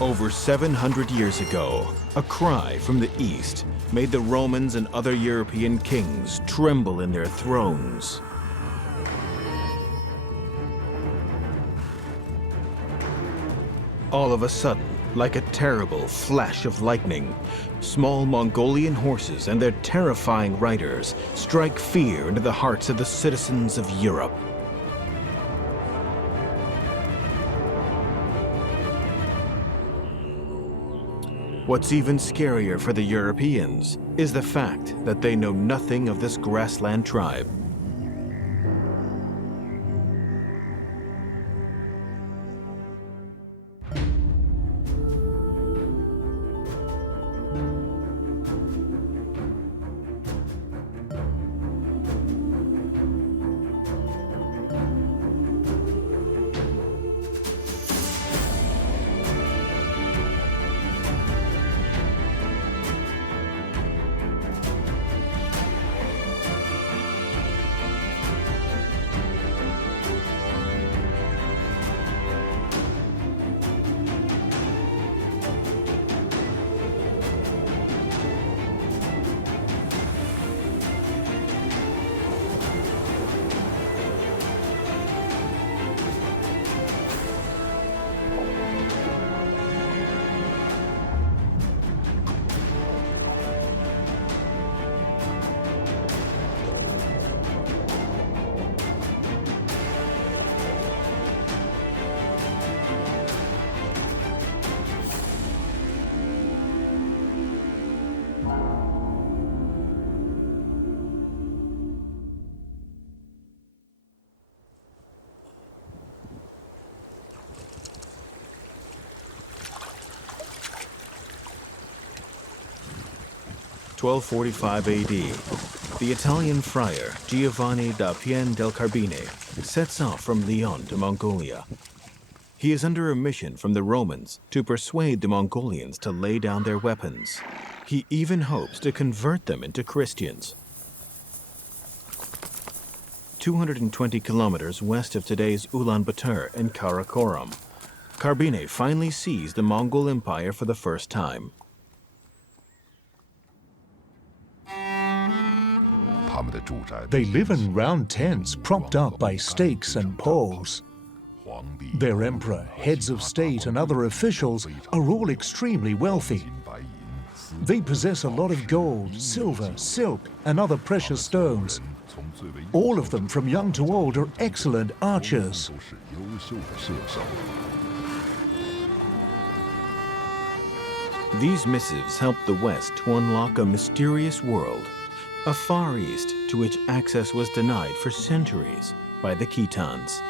Over 700 years ago, a cry from the east made the Romans and other European kings tremble in their thrones. All of a sudden, like a terrible flash of lightning, small Mongolian horses and their terrifying riders strike fear into the hearts of the citizens of Europe. What's even scarier for the Europeans is the fact that they know nothing of this grassland tribe. (1245 AD), the Italian friar Giovanni da Pien del Carbine sets off from Lyon to Mongolia. He is under a mission from the Romans to persuade the Mongolians to lay down their weapons. He even hopes to convert them into Christians. 220 kilometers west of today's Ulaanbaatar and Karakoram, Carbine finally sees the Mongol Empire for the first time. They live in round tents propped up by stakes and poles. Their emperor, heads of state, and other officials are all extremely wealthy. They possess a lot of gold, silver, silk, and other precious stones. All of them, from young to old, are excellent archers. These missives help the West to unlock a mysterious world, a Far East to which access was denied for centuries by the Khitans.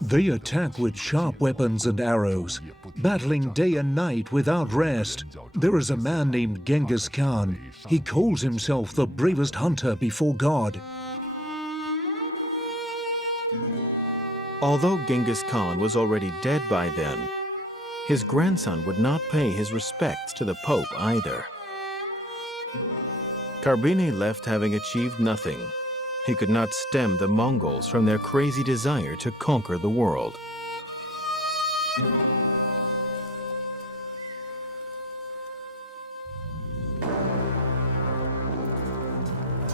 They attack with sharp weapons and arrows, battling day and night without rest. There is a man named Genghis Khan. He calls himself the bravest hunter before God. Although Genghis Khan was already dead by then, his grandson would not pay his respects to the Pope either. Carbine left having achieved nothing. He could not stem the Mongols from their crazy desire to conquer the world.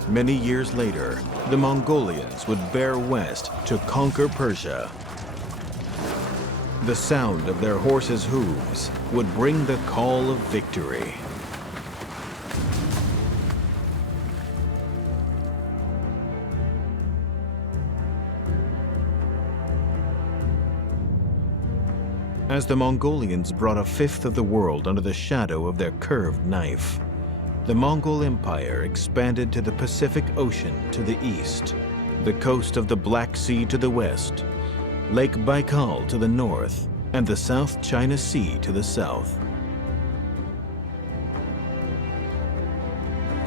Many years later, the Mongolians would bear west to conquer Persia. The sound of their horses' hooves would bring the call of victory. As the Mongolians brought a fifth of the world under the shadow of their curved knife, the Mongol Empire expanded to the Pacific Ocean to the east, the coast of the Black Sea to the west, Lake Baikal to the north, and the South China Sea to the south.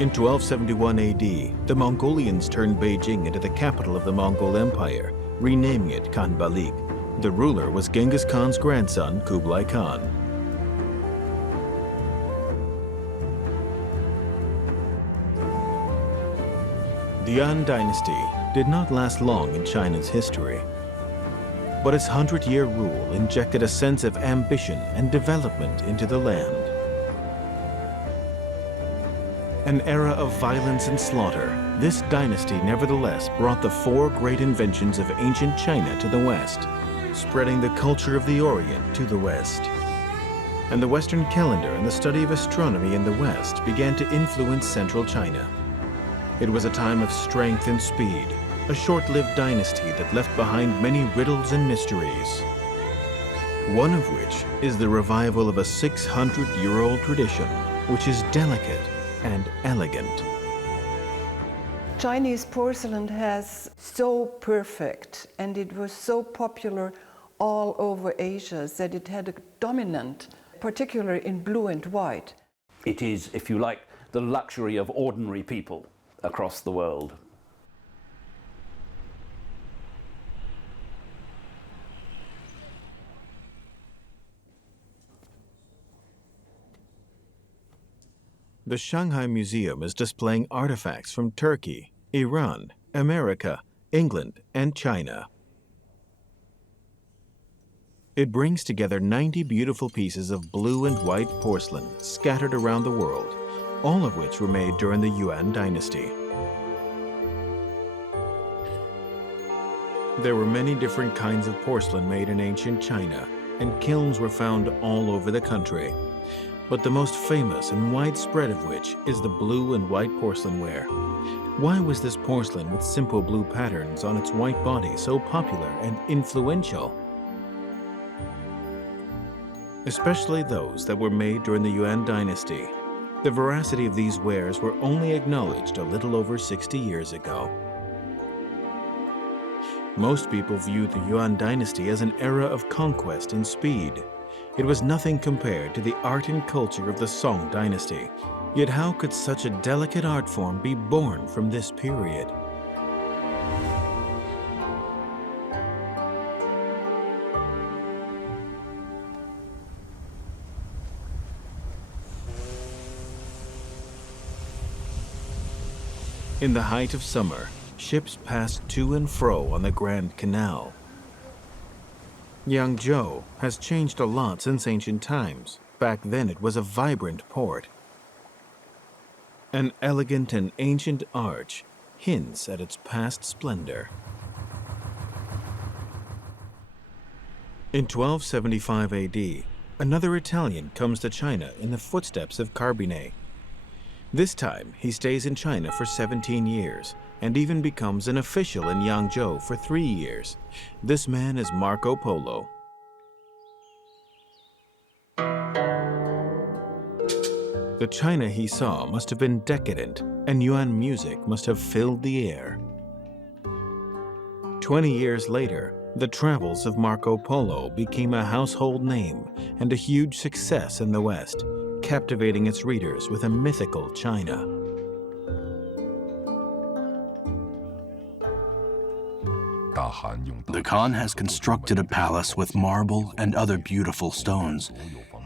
In 1271 AD, the Mongolians turned Beijing into the capital of the Mongol Empire, renaming it Khanbalik. The ruler was Genghis Khan's grandson, Kublai Khan. The Yuan dynasty did not last long in China's history. but its 100-year rule injected a sense of ambition and development into the land. An era of violence and slaughter, this dynasty nevertheless brought the four great inventions of ancient China to the West, spreading the culture of the Orient to the West. And the Western calendar and the study of astronomy in the West began to influence central China. It was a time of strength and speed, a short-lived dynasty that left behind many riddles and mysteries. One of which is the revival of a 600-year-old tradition, which is delicate and elegant. Chinese porcelain has so perfect, and it was so popular all over Asia that it had a dominant, particularly in blue and white. It is, if you like, the luxury of ordinary people across the world. The Shanghai Museum is displaying artifacts from Turkey, Iran, America, England, and China. It brings together 90 beautiful pieces of blue and white porcelain scattered around the world, all of which were made during the Yuan dynasty. There were many different kinds of porcelain made in ancient China, and kilns were found all over the country. But the most famous and widespread of which is the blue and white porcelain ware. Why was this porcelain with simple blue patterns on its white body so popular and influential? Especially those that were made during the Yuan dynasty. The veracity of these wares were only acknowledged a little over 60 years ago. Most people viewed the Yuan dynasty as an era of conquest and speed. It was nothing compared to the art and culture of the Song dynasty. Yet how could such a delicate art form be born from this period? In the height of summer, ships passed to and fro on the Grand Canal. Yangzhou has changed a lot since ancient times. Back then it was a vibrant port. An elegant and ancient arch hints at its past splendor. In 1275 AD, another Italian comes to China in the footsteps of Carbinet. This time, he stays in China for 17 years and even becomes an official in Yangzhou for 3 years. This man is Marco Polo. The China he saw must have been decadent, and Yuan music must have filled the air. 20 years later, the travels of Marco Polo became a household name and a huge success in the West, captivating its readers with a mythical China. The Khan has constructed a palace with marble and other beautiful stones.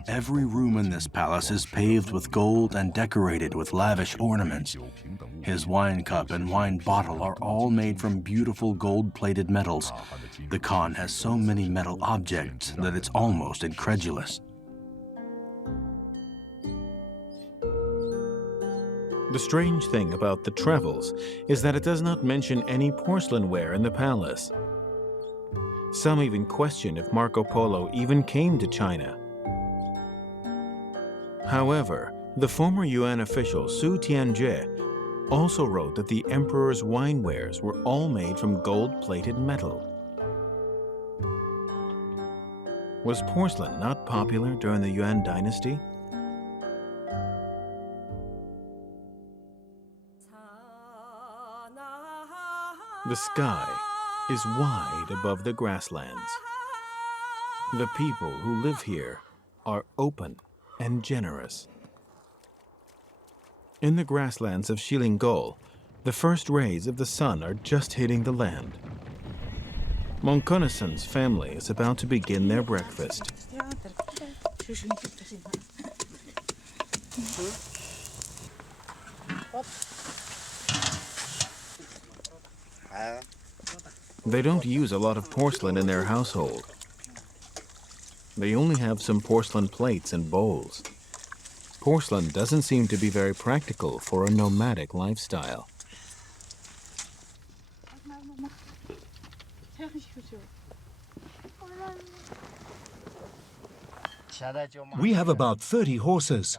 Every room in this palace is paved with gold and decorated with lavish ornaments. His wine cup and wine bottle are all made from beautiful gold-plated metals. The Khan has so many metal objects that it's almost incredulous. The strange thing about the travels is that it does not mention any porcelain ware in the palace. Some even question if Marco Polo even came to China. However, the former Yuan official Su Tianjie also wrote that the emperor's wine wares were all made from gold-plated metal. Was porcelain not popular during the Yuan dynasty? The sky is wide above the grasslands. The people who live here are open and generous. In the grasslands of Shilingol, the first rays of the sun are just hitting the land. Monconnaisson's family is about to begin their breakfast. They don't use a lot of porcelain in their household. They only have some porcelain plates and bowls. Porcelain doesn't seem to be very practical for a nomadic lifestyle. We have about 30 horses,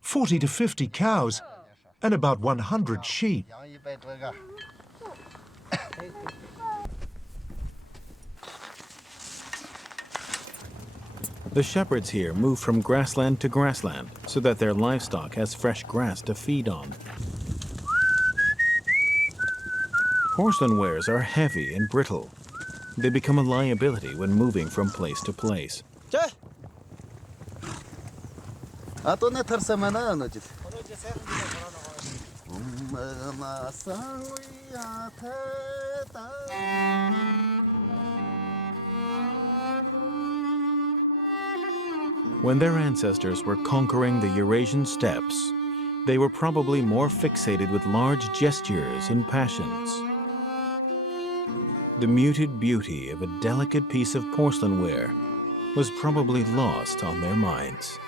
40 to 50 cows, and about 100 sheep. The shepherds here move from grassland to grassland so that their livestock has fresh grass to feed on. Porcelain wares are heavy and brittle. They become a liability when moving from place to place. When their ancestors were conquering the Eurasian steppes, they were probably more fixated with large gestures and passions. The muted beauty of a delicate piece of porcelain ware was probably lost on their minds.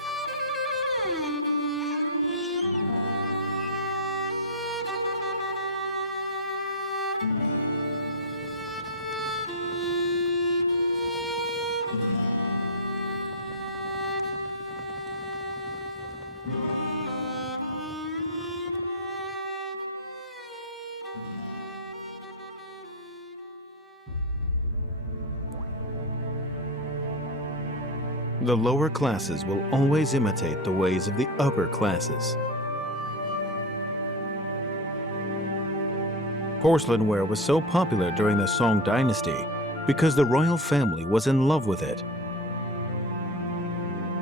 The lower classes will always imitate the ways of the upper classes. Porcelain ware was so popular during the Song dynasty because the royal family was in love with it.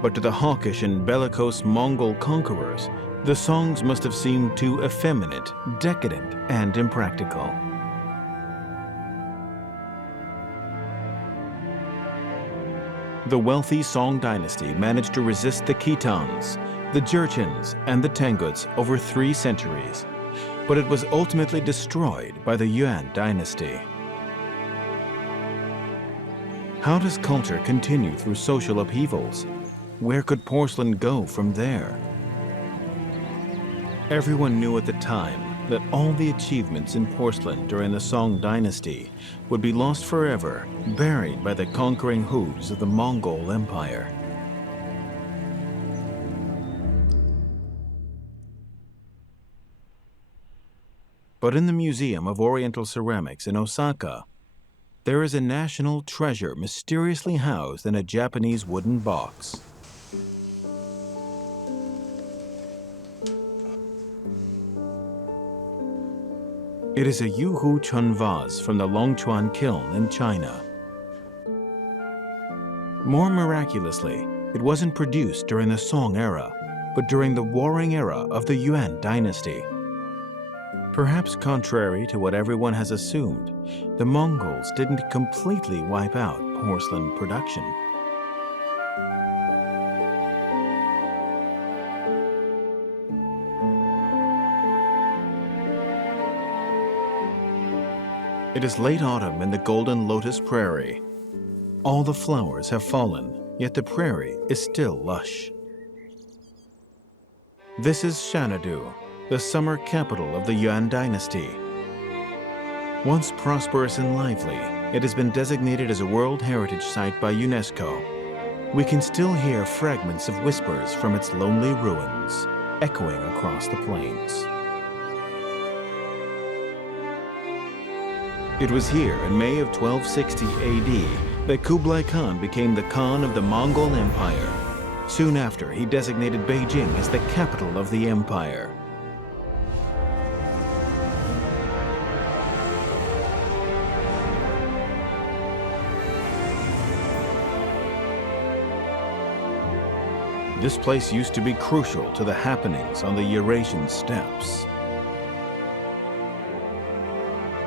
But to the hawkish and bellicose Mongol conquerors, the songs must have seemed too effeminate, decadent, and impractical. The wealthy Song dynasty managed to resist the Khitans, the Jurchens, and the Tanguts over 3 centuries, but it was ultimately destroyed by the Yuan dynasty. How does culture continue through social upheavals? Where could porcelain go from there? Everyone knew at the time that all the achievements in porcelain during the Song dynasty would be lost forever, buried by the conquering hooves of the Mongol Empire. But in the Museum of Oriental Ceramics in Osaka, there is a national treasure mysteriously housed in a Japanese wooden box. It is a Yuhu Chun vase from the Longchuan kiln in China. More miraculously, it wasn't produced during the Song era, but during the warring era of the Yuan dynasty. Perhaps contrary to what everyone has assumed, the Mongols didn't completely wipe out porcelain production. It is late autumn in the Golden Lotus Prairie. All the flowers have fallen, yet the prairie is still lush. This is Xanadu, the summer capital of the Yuan dynasty. Once prosperous and lively, it has been designated as a World Heritage Site by UNESCO. We can still hear fragments of whispers from its lonely ruins, echoing across the plains. It was here in May of 1260 AD that Kublai Khan became the Khan of the Mongol Empire. Soon after, he designated Beijing as the capital of the empire. This place used to be crucial to the happenings on the Eurasian steppes.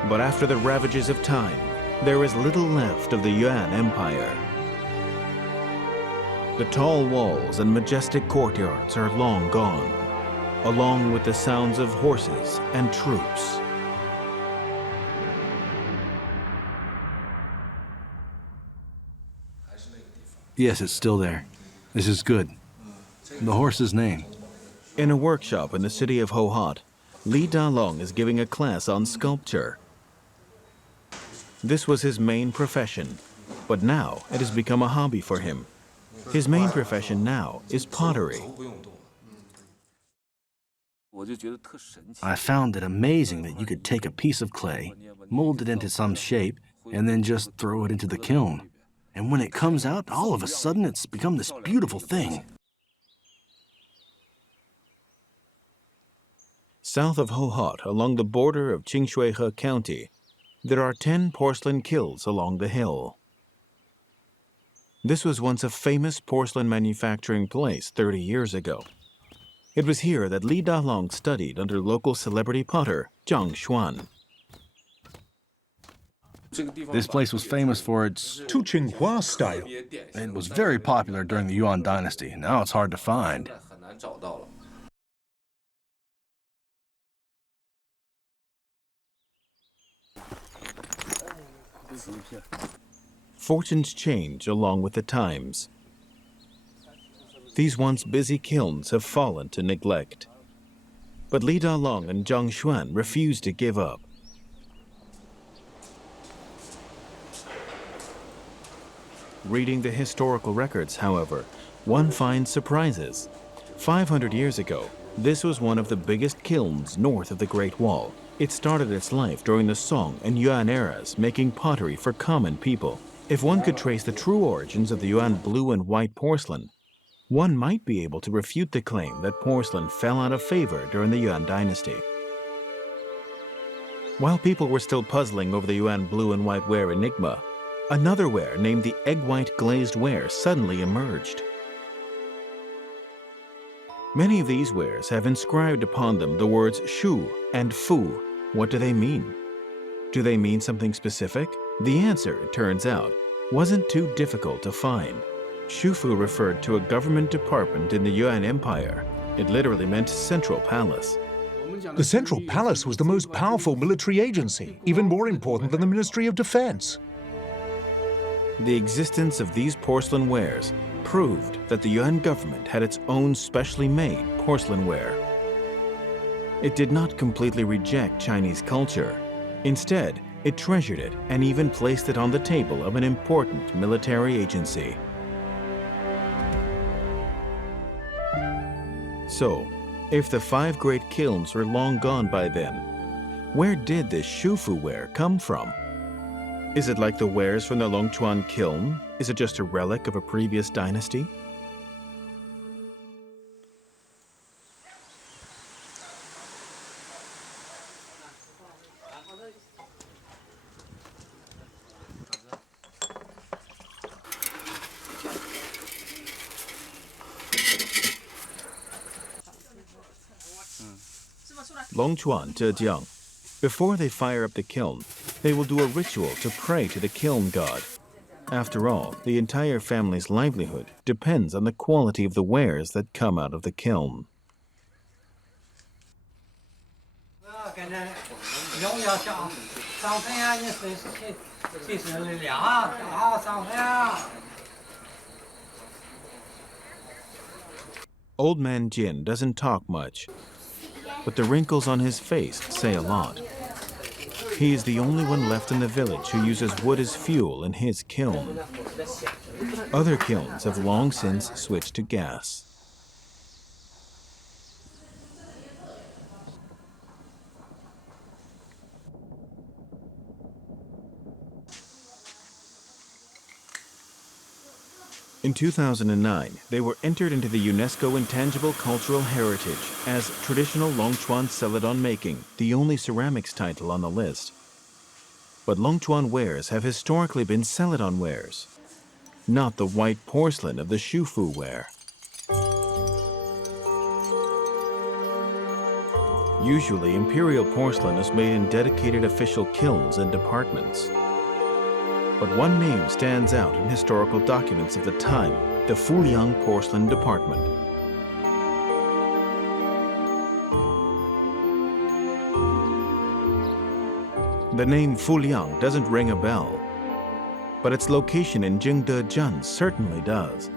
But after the ravages of time, there is little left of the Yuan Empire. The tall walls and majestic courtyards are long gone, along with the sounds of horses and troops. Yes, it's still there. This is good. The horse's name? In a workshop in the city of Hohhot, Li Dalong is giving a class on sculpture. This was his main profession, but now it has become a hobby for him. His main profession now is pottery. I found it amazing that you could take a piece of clay, mold it into some shape, and then just throw it into the kiln. And when it comes out, all of a sudden it's become this beautiful thing. South of Hohhot, along the border of Qingshuihe County, there are 10 porcelain kilns along the hill. This was once a famous porcelain manufacturing place 30 years ago. It was here that Li Dalong studied under local celebrity potter Zhang Xuan. This place was famous for its... Tu Qinghua style. It was very popular during the Yuan dynasty. Now it's hard to find. Fortunes change along with the times. These once busy kilns have fallen to neglect. But Li Dalong and Zhang Xuan refuse to give up. Reading the historical records, however, one finds surprises. 500 years ago, this was one of the biggest kilns north of the Great Wall. It started its life during the Song and Yuan eras, making pottery for common people. If one could trace the true origins of the Yuan blue and white porcelain, one might be able to refute the claim that porcelain fell out of favor during the Yuan dynasty. While people were still puzzling over the Yuan blue and white ware enigma, another ware named the egg-white glazed ware suddenly emerged. Many of these wares have inscribed upon them the words shu and fu. What do they mean? Do they mean something specific? The answer, it turns out, wasn't too difficult to find. Shufu referred to a government department in the Yuan Empire. It literally meant central palace. The Central Palace was the most powerful military agency, even more important than the Ministry of Defense. The existence of these porcelain wares proved that the Yuan government had its own specially made porcelain ware. It did not completely reject Chinese culture. Instead, it treasured it and even placed it on the table of an important military agency. So, if the 5 great kilns were long gone by then, where did this Shufu ware come from? Is it like the wares from the Longchuan kiln? Is it just a relic of a previous dynasty? Longchuan, Zhejiang. Before they fire up the kiln, they will do a ritual to pray to the kiln god. After all, the entire family's livelihood depends on the quality of the wares that come out of the kiln. Old man Jin doesn't talk much, but the wrinkles on his face say a lot. He is the only one left in the village who uses wood as fuel in his kiln. Other kilns have long since switched to gas. In 2009, they were entered into the UNESCO Intangible Cultural Heritage as Traditional Longchuan Celadon Making, the only ceramics title on the list. But Longchuan wares have historically been Celadon wares, not the white porcelain of the Shufu ware. Usually, imperial porcelain is made in dedicated official kilns and departments. But one name stands out in historical documents of the time, the Fuliang Porcelain Department. The name Fuliang doesn't ring a bell, but its location in Jingdezhen certainly does.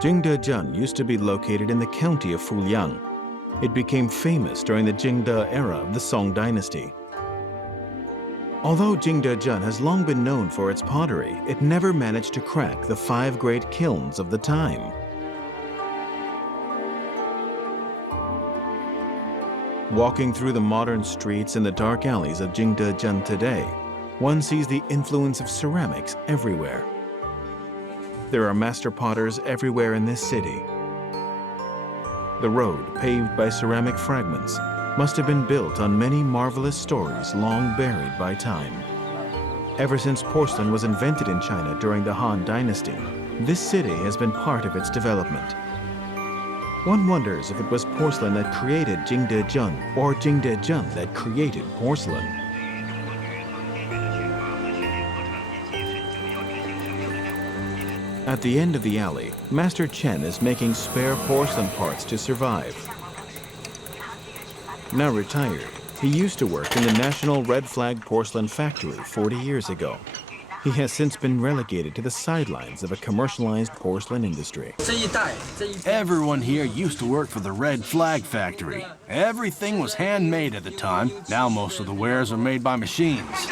Jingdezhen used to be located in the county of Fuliang. It became famous during the Jingde era of the Song dynasty. Although Jingdezhen has long been known for its pottery, it never managed to crack the 5 great kilns of the time. Walking through the modern streets and the dark alleys of Jingdezhen today, one sees the influence of ceramics everywhere. There are master potters everywhere in this city. The road, paved by ceramic fragments, must have been built on many marvelous stories long buried by time. Ever since porcelain was invented in China during the Han Dynasty, this city has been part of its development. One wonders if it was porcelain that created Jingdezhen or Jingdezhen that created porcelain. At the end of the alley, Master Chen is making spare porcelain parts to survive. Now retired, he used to work in the National Red Flag Porcelain Factory 40 years ago. He has since been relegated to the sidelines of a commercialized porcelain industry. Everyone here used to work for the Red Flag Factory. Everything was handmade at the time. Now most of the wares are made by machines.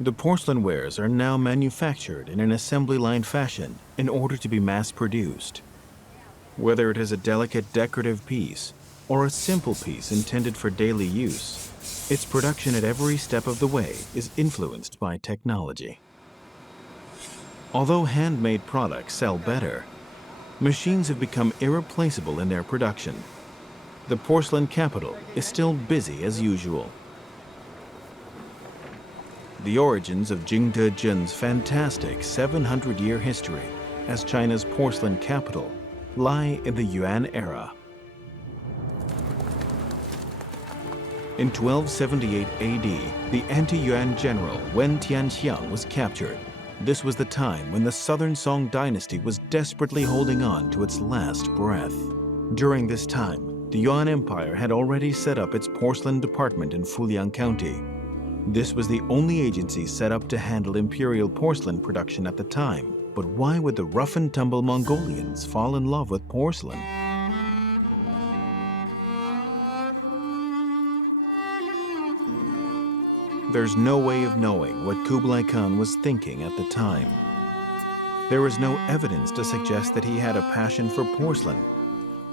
The porcelain wares are now manufactured in an assembly line fashion in order to be mass-produced. Whether it is a delicate decorative piece or a simple piece intended for daily use, its production at every step of the way is influenced by technology. Although handmade products sell better, machines have become irreplaceable in their production. The porcelain capital is still busy as usual. The origins of Jingdezhen's fantastic 700-year history as China's porcelain capital lie in the Yuan era. In 1278 AD, the anti-Yuan general Wen Tianxiang was captured. This was the time when the Southern Song dynasty was desperately holding on to its last breath. During this time, the Yuan Empire had already set up its porcelain department in Fuliang County. This was the only agency set up to handle imperial porcelain production at the time. But why would the rough-and-tumble Mongolians fall in love with porcelain? There's no way of knowing what Kublai Khan was thinking at the time. There is no evidence to suggest that he had a passion for porcelain.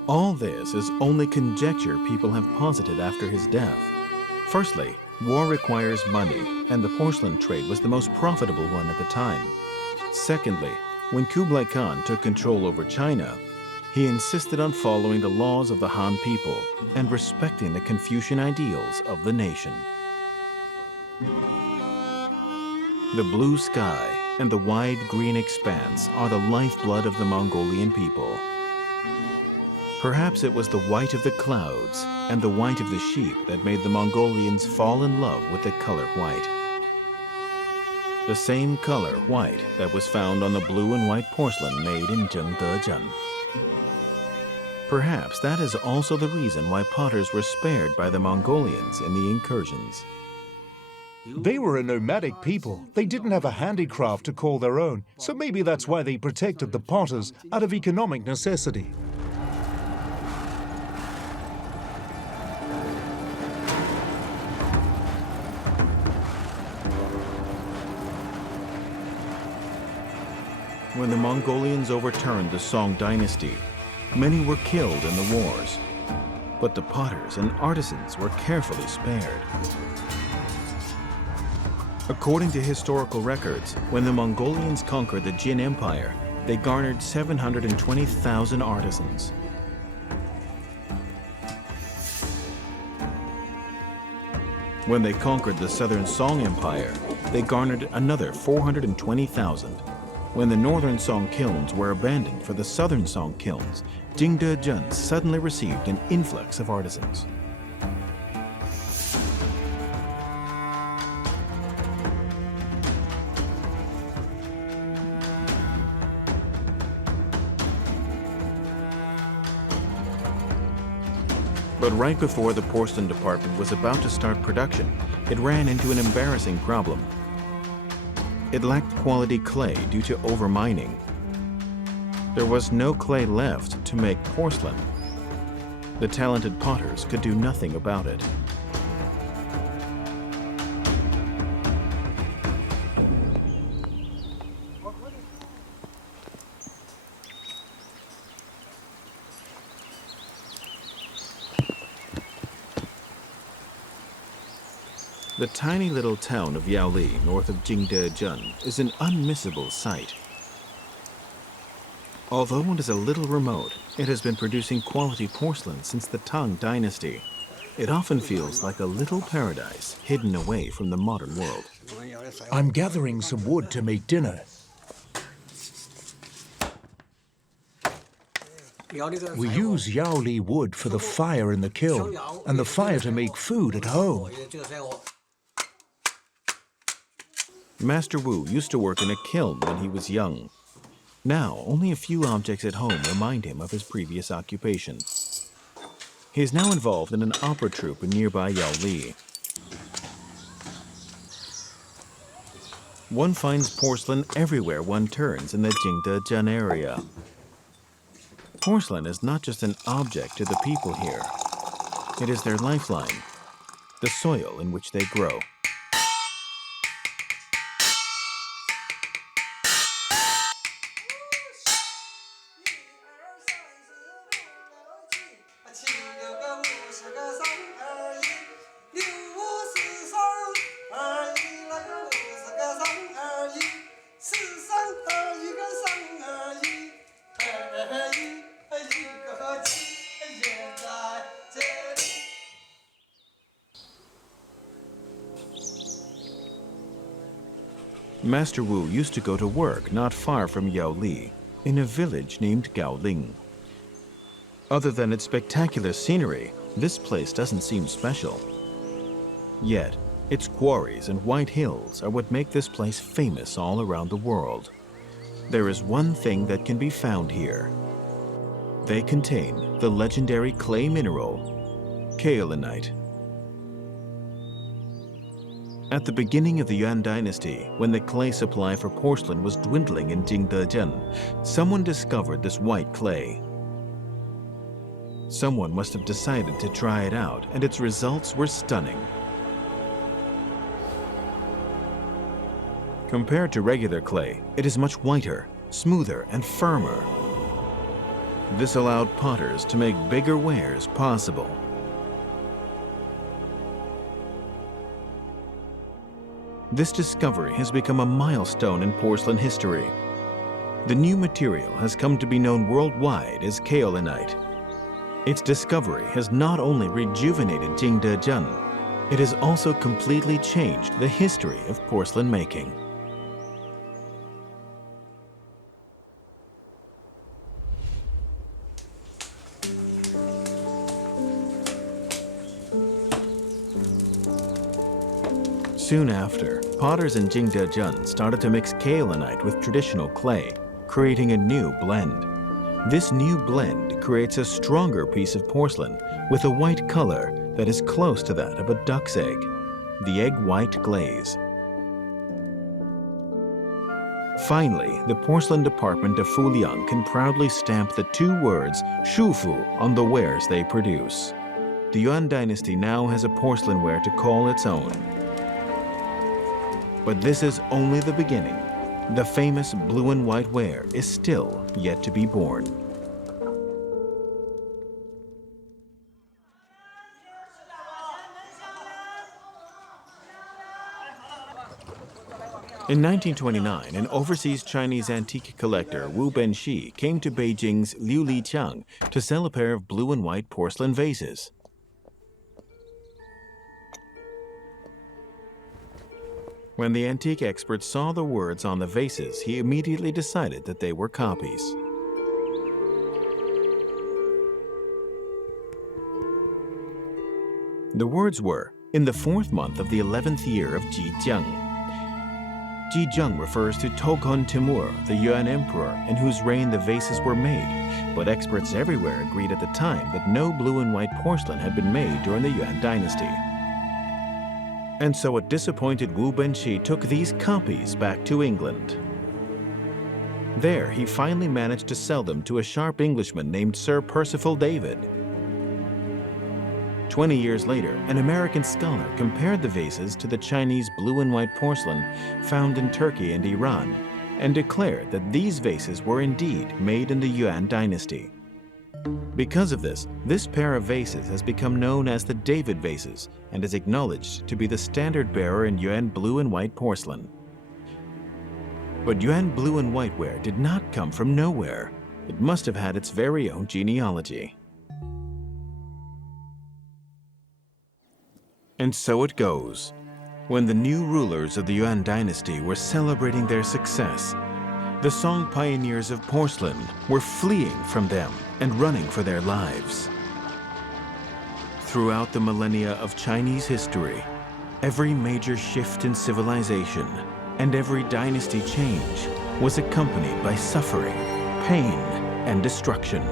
All this is only conjecture people have posited after his death. Firstly, war requires money, and the porcelain trade was the most profitable one at the time. Secondly, when Kublai Khan took control over China, he insisted on following the laws of the Han people and respecting the Confucian ideals of the nation. The blue sky and the wide green expanse are the lifeblood of the Mongolian people. Perhaps it was the white of the clouds and the white of the sheep that made the Mongolians fall in love with the color white. The same color white that was found on the blue and white porcelain made in Jingdezhen. Perhaps that is also the reason why potters were spared by the Mongolians in the incursions. They were a nomadic people. They didn't have a handicraft to call their own, so maybe that's why they protected the potters out of economic necessity. When the Mongolians overturned the Song dynasty, many were killed in the wars, but the potters and artisans were carefully spared. According to historical records, when the Mongolians conquered the Jin Empire, they garnered 720,000 artisans. When they conquered the Southern Song Empire, they garnered another 420,000. When the Northern Song kilns were abandoned for the Southern Song kilns, Jingdezhen suddenly received an influx of artisans. But right before the porcelain department was about to start production, it ran into an embarrassing problem. It lacked quality clay due to overmining. There was no clay left to make porcelain. The talented potters could do nothing about it. The tiny little town of Yaoli, north of Jingdezhen, is an unmissable sight. Although it is a little remote, it has been producing quality porcelain since the Tang Dynasty. It often feels like a little paradise hidden away from the modern world. I'm gathering some wood to make dinner. We use Yaoli wood for the fire in the kiln and the fire to make food at home. Master Wu used to work in a kiln when he was young. Now, only a few objects at home remind him of his previous occupation. He is now involved in an opera troupe in nearby Yaoli. One finds porcelain everywhere one turns in the Jingdezhen area. Porcelain is not just an object to the people here. It is their lifeline, the soil in which they grow. Master Wu used to go to work not far from Yaoli, in a village named Gaoling. Other than its spectacular scenery, this place doesn't seem special. Yet, its quarries and white hills are what make this place famous all around the world. There is one thing that can be found here. They contain the legendary clay mineral, kaolinite. At the beginning of the Yuan dynasty, when the clay supply for porcelain was dwindling in Jingdezhen, someone discovered this white clay. Someone must have decided to try it out, and its results were stunning. Compared to regular clay, it is much whiter, smoother, and firmer. This allowed potters to make bigger wares possible. This discovery has become a milestone in porcelain history. The new material has come to be known worldwide as kaolinite. Its discovery has not only rejuvenated Jingdezhen, it has also completely changed the history of porcelain making. Soon after, potters in Jingdezhen started to mix kaolinite with traditional clay, creating a new blend. This new blend creates a stronger piece of porcelain with a white color that is close to that of a duck's egg, the egg white glaze. Finally, the porcelain department of Fuliang can proudly stamp the two words Shufu on the wares they produce. The Yuan dynasty now has a porcelain ware to call its own. But this is only the beginning. The famous blue and white ware is still yet to be born. In 1929, an overseas Chinese antique collector, Wu Benxi, came to Beijing's Liuliqiang to sell a pair of blue and white porcelain vases. When the antique expert saw the words on the vases, he immediately decided that they were copies. The words were, "In the 4th month of the 11th year of Jijiang." Jijiang refers to Toghon Timur, the Yuan emperor, in whose reign the vases were made. but experts everywhere agreed at the time that no blue and white porcelain had been made during the Yuan dynasty. And so a disappointed Wu Benqi took these copies back to England. There, he finally managed to sell them to a sharp Englishman named Sir Percival David. 20 years later, an American scholar compared the vases to the Chinese blue and white porcelain found in Turkey and Iran, and declared that these vases were indeed made in the Yuan dynasty. Because of this, this pair of vases has become known as the David vases and is acknowledged to be the standard bearer in Yuan blue and white porcelain. But Yuan blue and white ware did not come from nowhere. It must have had its very own genealogy. And so it goes. When the new rulers of the Yuan dynasty were celebrating their success, the Song pioneers of porcelain were fleeing from them and running for their lives. Throughout the millennia of Chinese history, every major shift in civilization and every dynasty change was accompanied by suffering, pain, and destruction.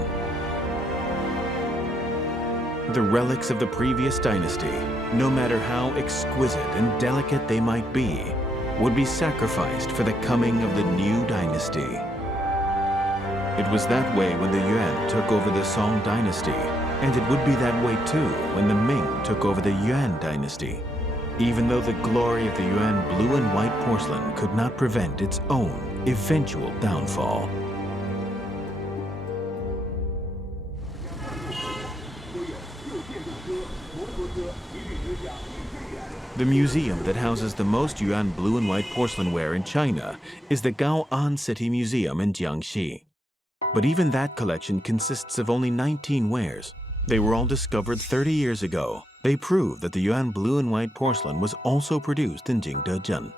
The relics of the previous dynasty, no matter how exquisite and delicate they might be, would be sacrificed for the coming of the new dynasty. It was that way when the Yuan took over the Song dynasty, and it would be that way too when the Ming took over the Yuan dynasty, even though the glory of the Yuan blue and white porcelain could not prevent its own eventual downfall. The museum that houses the most Yuan blue and white porcelain ware in China is the Gao'an City Museum in Jiangxi. But even that collection consists of only 19 wares. They were all discovered 30 years ago. They prove that the Yuan blue and white porcelain was also produced in Jingdezhen.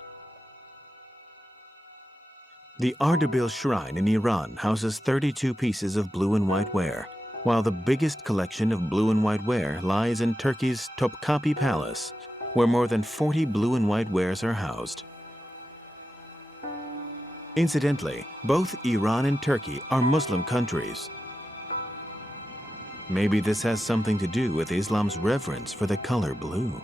The Ardabil Shrine in Iran houses 32 pieces of blue and white ware, while the biggest collection of blue and white ware lies in Turkey's Topkapi Palace, where more than 40 blue and white wares are housed. Incidentally, both Iran and Turkey are Muslim countries. Maybe this has something to do with Islam's reverence for the color blue.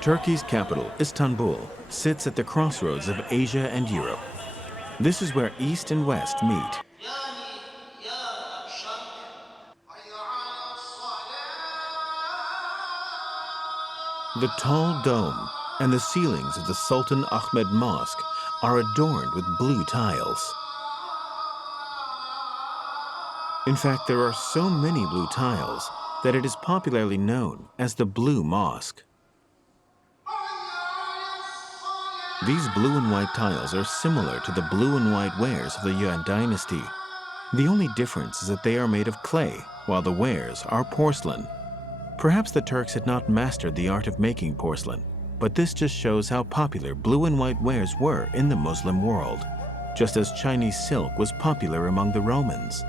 Turkey's capital, Istanbul, sits at the crossroads of Asia and Europe. This is where East and West meet. The tall dome and the ceilings of the Sultan Ahmed Mosque are adorned with blue tiles. In fact, there are so many blue tiles that it is popularly known as the Blue Mosque. These blue and white tiles are similar to the blue and white wares of the Yuan dynasty. The only difference is that they are made of clay, while the wares are porcelain. Perhaps the Turks had not mastered the art of making porcelain, but this just shows how popular blue and white wares were in the Muslim world, just as Chinese silk was popular among the Romans.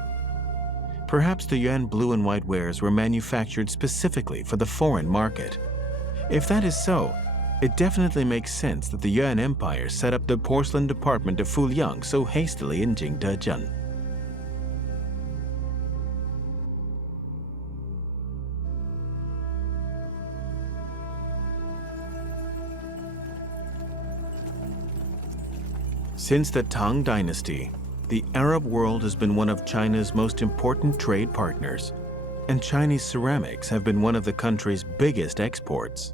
Perhaps the Yuan blue and white wares were manufactured specifically for the foreign market. If that is so, it definitely makes sense that the Yuan Empire set up the porcelain department of Fuliang so hastily in Jingdezhen. Since the Tang Dynasty, the Arab world has been one of China's most important trade partners, and Chinese ceramics have been one of the country's biggest exports.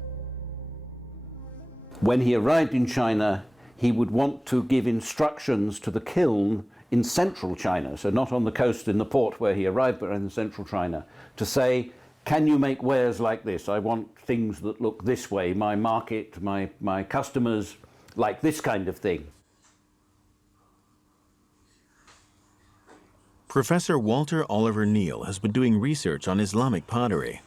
When he arrived in China, he would want to give instructions to the kiln in central China, so not on the coast in the port where he arrived, but in central China, to say, can you make wares like this? I want things that look this way. My market, my customers like this kind of thing. Professor Walter Oliver Neal has been doing research on Islamic pottery.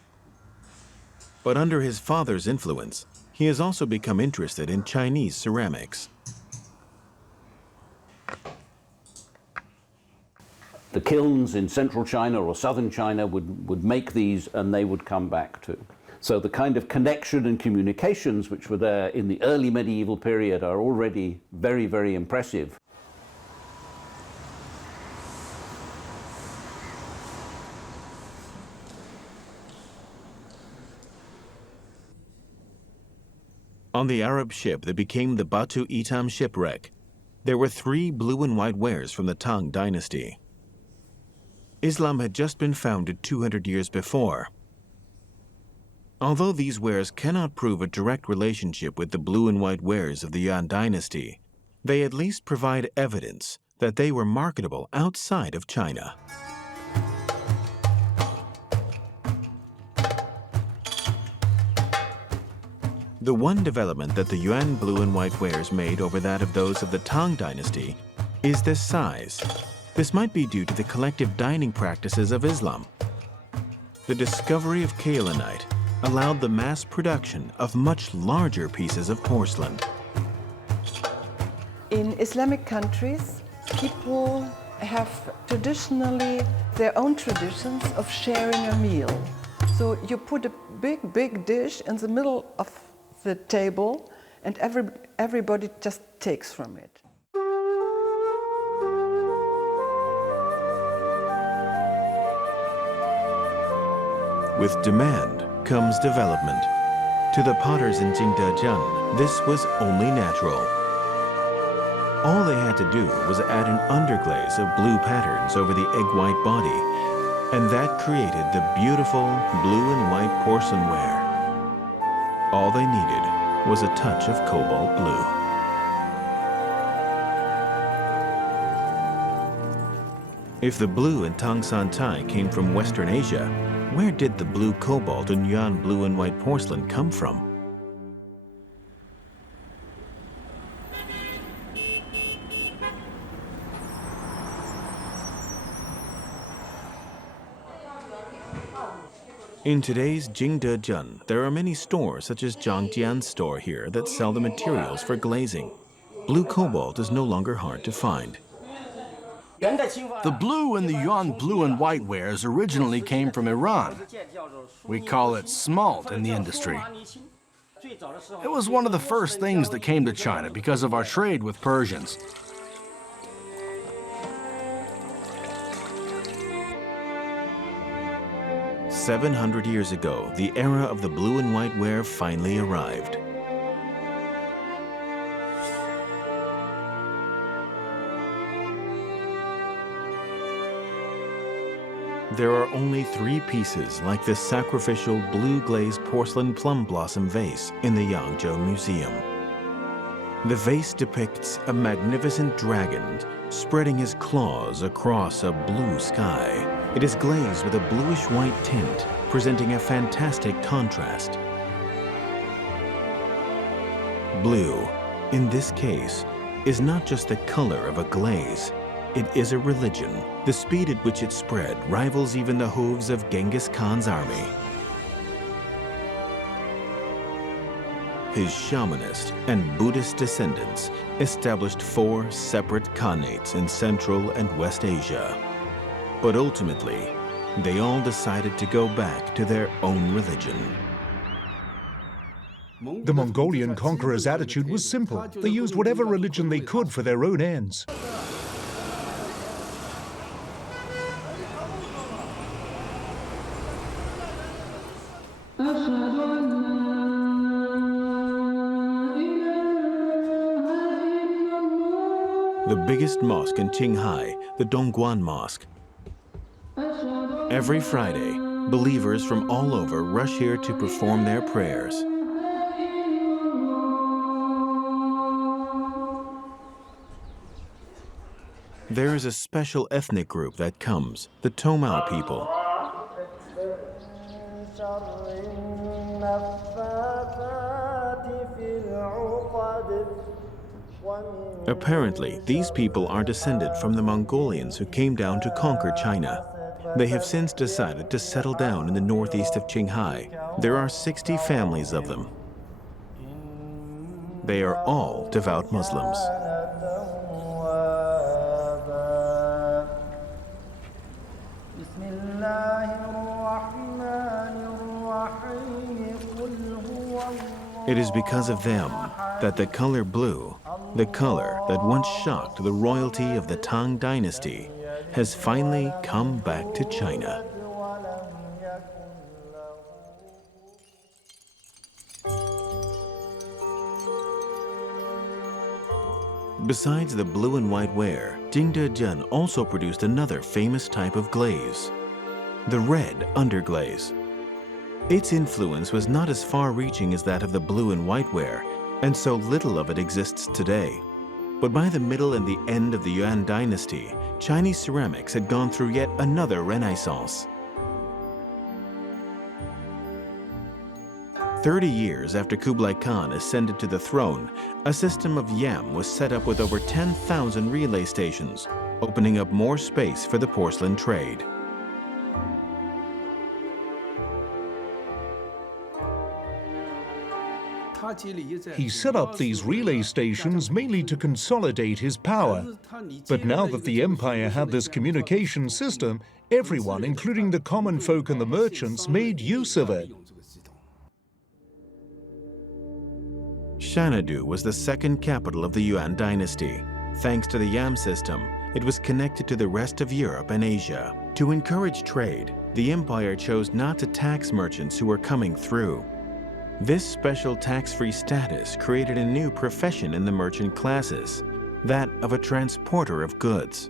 But under his father's influence, he has also become interested in Chinese ceramics. The kilns in central China or southern China would make these, and they would come back too. So the kind of connection and communications which were there in the early medieval period are already very, very impressive. On the Arab ship that became the Batu Itam shipwreck, there were 3 blue and white wares from the Tang dynasty. Islam had just been founded 200 years before. Although these wares cannot prove a direct relationship with the blue and white wares of the Yuan dynasty, they at least provide evidence that they were marketable outside of China. The one development that the Yuan blue and white wares made over that of those of the Tang dynasty is their size. This might be due to the collective dining practices of Islam. The discovery of kaolinite allowed the mass production of much larger pieces of porcelain. In Islamic countries, people have traditionally their own traditions of sharing a meal. So you put a big dish in the middle of the table, and everybody just takes from it. With demand comes development. To the potters in Jingdezhen, this was only natural. All they had to do was add an underglaze of blue patterns over the egg-white body, and that created the beautiful blue and white porcelainware. All they needed was a touch of cobalt blue. If the blue in Tang San Tai came from Western Asia, where did the blue cobalt and Yuan blue and white porcelain come from? In today's Jingdezhen, there are many stores such as Zhangjian's store here that sell the materials for glazing. Blue cobalt is no longer hard to find. The blue in the Yuan blue and white wares originally came from Iran. We call it smalt in the industry. It was one of the first things that came to China because of our trade with Persians. "700 years ago, the era of the blue and white ware finally arrived. There are only 3 pieces like this sacrificial blue-glazed porcelain plum blossom vase in the Yangzhou Museum. The vase depicts a magnificent dragon spreading his claws across a blue sky. It is glazed with a bluish-white tint, presenting a fantastic contrast. Blue, in this case, is not just the color of a glaze. It is a religion. The speed at which it spread rivals even the hooves of Genghis Khan's army. His shamanist and Buddhist descendants established 4 separate khanates in Central and West Asia. But ultimately, they all decided to go back to their own religion. The Mongolian conquerors' attitude was simple. They used whatever religion they could for their own ends. The biggest mosque in Qinghai, the Dongguan Mosque. Every Friday, believers from all over rush here to perform their prayers. There is a special ethnic group that comes, the Tomao people. Apparently, these people are descended from the Mongolians who came down to conquer China. They have since decided to settle down in the northeast of Qinghai. There are 60 families of them. They are all devout Muslims. It is because of them that the color blue, the color that once shocked the royalty of the Tang Dynasty, has finally come back to China. Besides the blue and white ware, Jingdezhen also produced another famous type of glaze, the red underglaze. Its influence was not as far-reaching as that of the blue and white ware, and so little of it exists today. But by the middle and the end of the Yuan dynasty, Chinese ceramics had gone through yet another renaissance. 30 years after Kublai Khan ascended to the throne, a system of yam was set up with over 10,000 relay stations, opening up more space for the porcelain trade. He set up these relay stations mainly to consolidate his power. But now that the empire had this communication system, everyone, including the common folk and the merchants, made use of it. Xanadu was the second capital of the Yuan dynasty. Thanks to the yam system, it was connected to the rest of Europe and Asia. To encourage trade, the empire chose not to tax merchants who were coming through. This special tax-free status created a new profession in the merchant classes, that of a transporter of goods.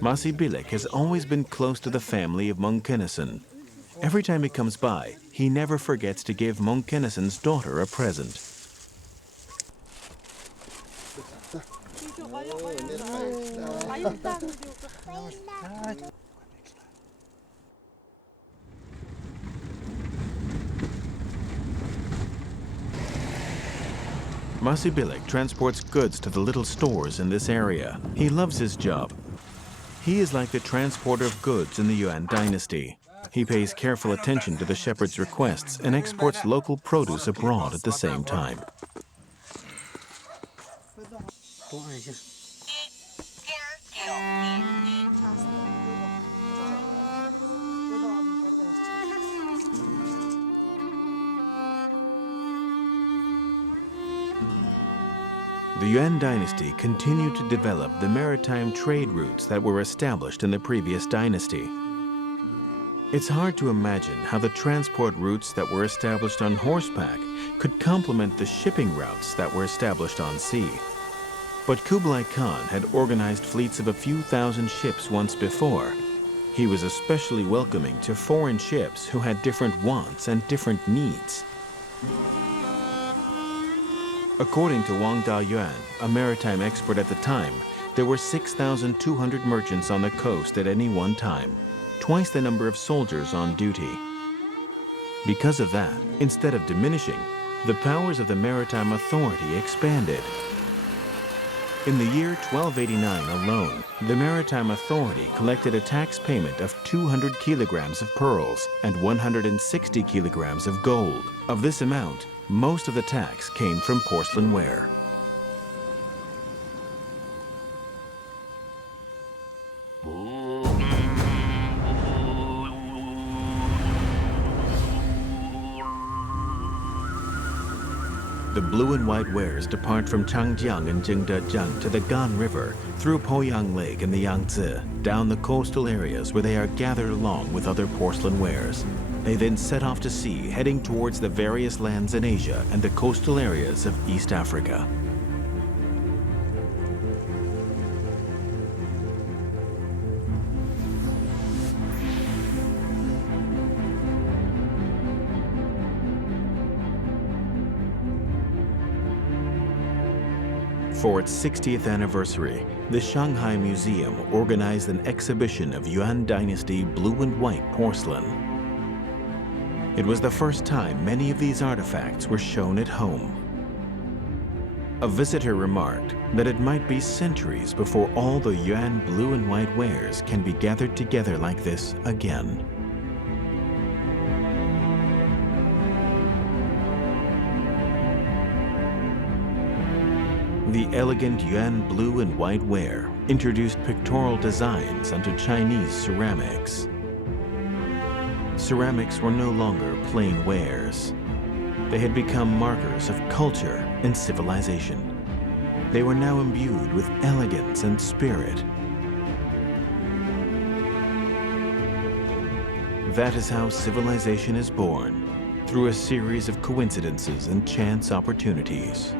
Masi Bilik has always been close to the family of Munkenison. Every time he comes by, he never forgets to give Munkenison's daughter a present. Masi Bilik transports goods to the little stores in this area. He loves his job. He is like the transporter of goods in the Yuan dynasty. He pays careful attention to the shepherd's requests and exports local produce abroad at the same time. The Yuan dynasty continued to develop the maritime trade routes that were established in the previous dynasty. It's hard to imagine how the transport routes that were established on horseback could complement the shipping routes that were established on sea. But Kublai Khan had organized fleets of a few thousand ships once before. He was especially welcoming to foreign ships who had different wants and different needs. According to Wang Dayuan, a maritime expert at the time, there were 6,200 merchants on the coast at any one time, twice the number of soldiers on duty. Because of that, instead of diminishing, the powers of the maritime authority expanded. In the year 1289 alone, the maritime authority collected a tax payment of 200 kilograms of pearls and 160 kilograms of gold. Of this amount, most of the tax came from porcelain ware. The blue and white wares depart from Changjiang and Jingdezhen to the Gan River, through Poyang Lake and the Yangtze, down the coastal areas where they are gathered along with other porcelain wares. They then set off to sea, heading towards the various lands in Asia and the coastal areas of East Africa. For its 60th anniversary, the Shanghai Museum organized an exhibition of Yuan Dynasty blue and white porcelain. It was the first time many of these artifacts were shown at home. A visitor remarked that it might be centuries before all the Yuan blue and white wares can be gathered together like this again. The elegant Yuan blue and white ware introduced pictorial designs onto Chinese ceramics. Ceramics were no longer plain wares. They had become markers of culture and civilization. They were now imbued with elegance and spirit. That is how civilization is born, through a series of coincidences and chance opportunities.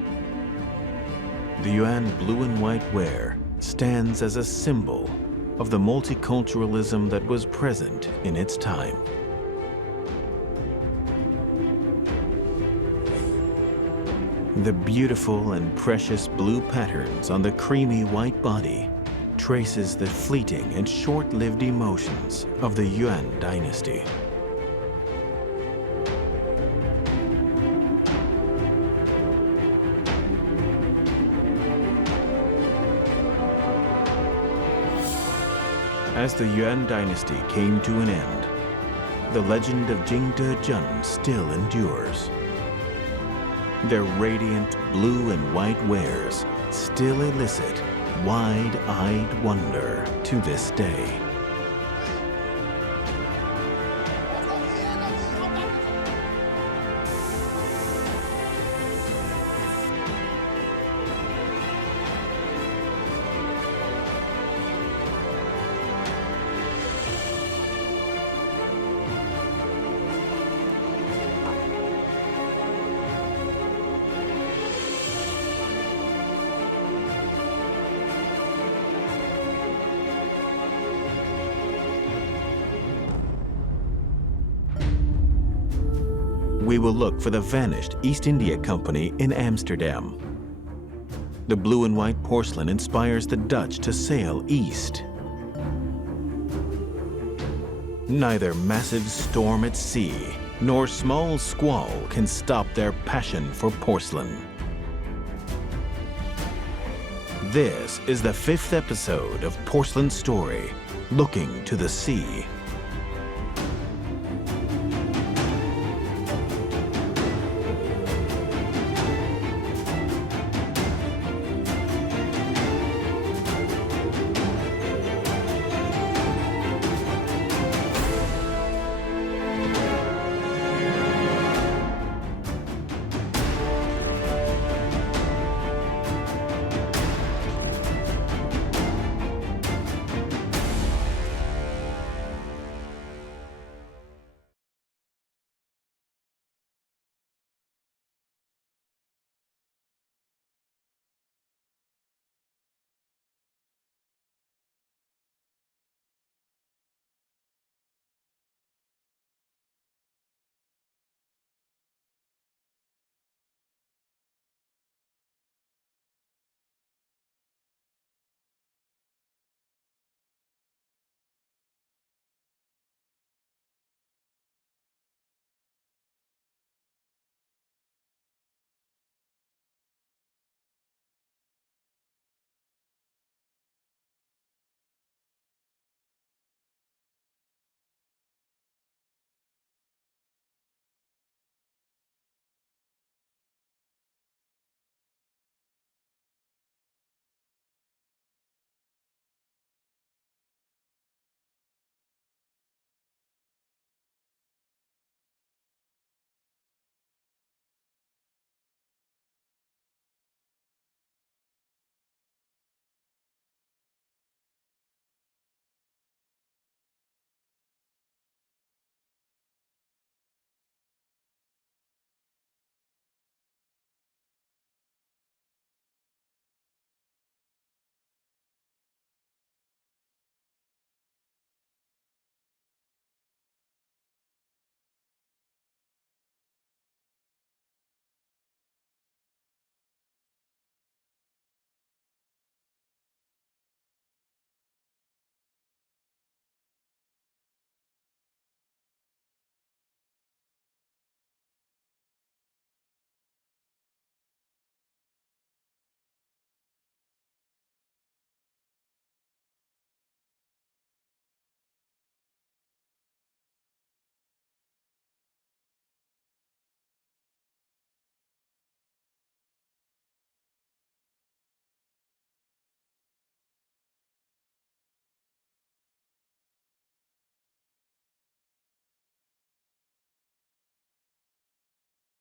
The Yuan blue and white ware stands as a symbol of the multiculturalism that was present in its time. The beautiful and precious blue patterns on the creamy white body traces the fleeting and short-lived emotions of the Yuan dynasty. As the Yuan dynasty came to an end, the legend of Jingde Jun still endures. Their radiant blue and white wares still elicit wide-eyed wonder to this day. We will look for the vanished East India Company in Amsterdam. The blue and white porcelain inspires the Dutch to sail east. Neither massive storm at sea nor small squall can stop their passion for porcelain. This is the 5th episode of Porcelain Story, Looking to the Sea.